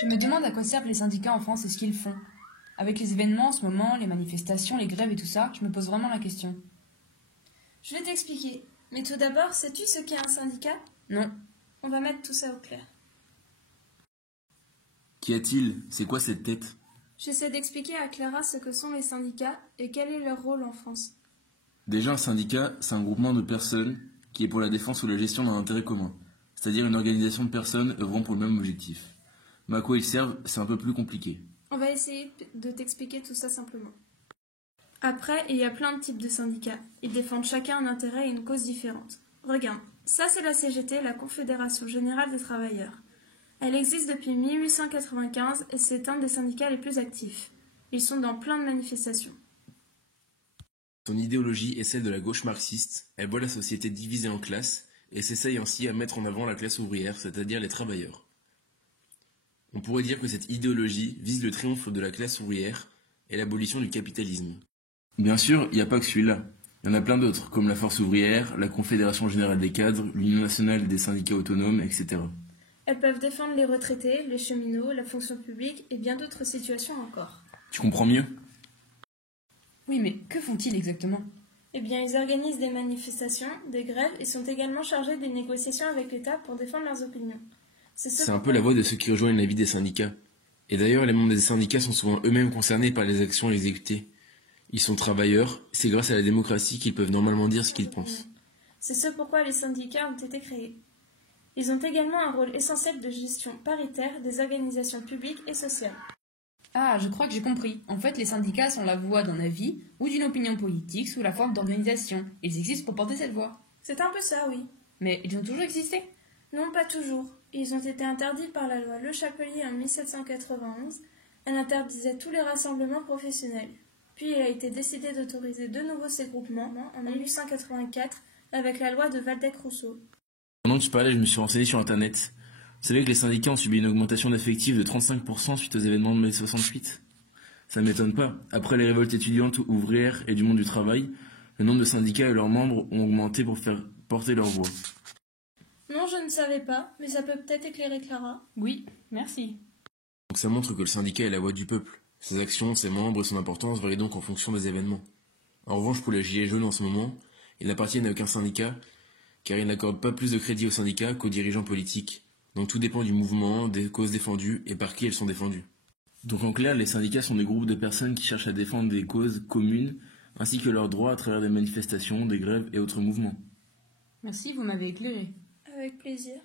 Je me demande à quoi servent les syndicats en France et ce qu'ils font. Avec les événements en ce moment, les manifestations, les grèves et tout ça, je me pose vraiment la question. Je vais t'expliquer. Mais tout d'abord, sais-tu ce qu'est un syndicat? Non. On va mettre tout ça au clair. Qu'y a-t-il? C'est quoi cette tête? J'essaie d'expliquer à Clara ce que sont les syndicats et quel est leur rôle en France. Déjà, un syndicat, c'est un groupement de personnes qui est pour la défense ou la gestion d'un intérêt commun, c'est-à-dire une organisation de personnes œuvrant pour le même objectif. Mais à quoi ils servent, c'est un peu plus compliqué. On va essayer de t'expliquer tout ça simplement. Après, il y a plein de types de syndicats. Ils défendent chacun un intérêt et une cause différente. Regarde, ça c'est la CGT, la Confédération Générale des Travailleurs. Elle existe depuis 1895 et c'est un des syndicats les plus actifs. Ils sont dans plein de manifestations. Son idéologie est celle de la gauche marxiste, elle voit la société divisée en classes et s'essaye ainsi à mettre en avant la classe ouvrière, c'est-à-dire les travailleurs. On pourrait dire que cette idéologie vise le triomphe de la classe ouvrière et l'abolition du capitalisme. Bien sûr, il n'y a pas que celui-là. Il y en a plein d'autres, comme la Force ouvrière, la Confédération générale des cadres, l'Union nationale des syndicats autonomes, etc. Elles peuvent défendre les retraités, les cheminots, la fonction publique et bien d'autres situations encore. Tu comprends mieux? Oui, mais que font-ils exactement? Eh bien, ils organisent des manifestations, des grèves et sont également chargés des négociations avec l'État pour défendre leurs opinions. C'est un peu la voix de ceux qui rejoignent la vie des syndicats. Et d'ailleurs, les membres des syndicats sont souvent eux-mêmes concernés par les actions exécutées. Ils sont travailleurs, c'est grâce à la démocratie qu'ils peuvent normalement dire ce qu'ils pensent. C'est ce pourquoi les syndicats ont été créés. Ils ont également un rôle essentiel de gestion paritaire des organisations publiques et sociales. Ah, je crois que j'ai compris. En fait, les syndicats sont la voix d'un avis ou d'une opinion politique sous la forme d'organisation. Ils existent pour porter cette voix. C'est un peu ça, oui. Mais ils ont toujours existé? Non, pas toujours. Ils ont été interdits par la loi Le Chapelier en 1791. Elle interdisait tous les rassemblements professionnels. Puis il a été décidé d'autoriser de nouveau ces groupements en 1884 avec la loi de Waldeck-Rousseau. Pendant que tu parlais, je me suis renseigné sur Internet. Vous savez que les syndicats ont subi une augmentation d'effectifs de 35% suite aux événements de mai 68? Ça ne m'étonne pas. Après les révoltes étudiantes, ouvrières et du monde du travail, le nombre de syndicats et leurs membres ont augmenté pour faire porter leur voix. Non, je ne savais pas, mais ça peut peut-être éclairer Clara. Oui, merci. Donc ça montre que le syndicat est la voix du peuple. Ses actions, ses membres et son importance varient donc en fonction des événements. En revanche, pour les Gilets jaunes en ce moment, ils n'appartiennent à aucun syndicat, car ils n'accordent pas plus de crédit aux syndicats qu'aux dirigeants politiques. Donc tout dépend du mouvement, des causes défendues et par qui elles sont défendues. Donc en clair, les syndicats sont des groupes de personnes qui cherchent à défendre des causes communes, ainsi que leurs droits à travers des manifestations, des grèves et autres mouvements. Merci, vous m'avez éclairé. Avec plaisir.